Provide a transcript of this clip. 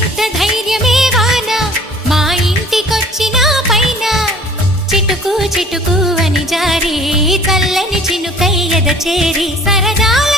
ఎంత ధైర్యమే వాన మా ఇంటికొచ్చిన పైన చిటుకు చిటుకు అని జారి చల్లని చినుకై ఎద చేరి సరదా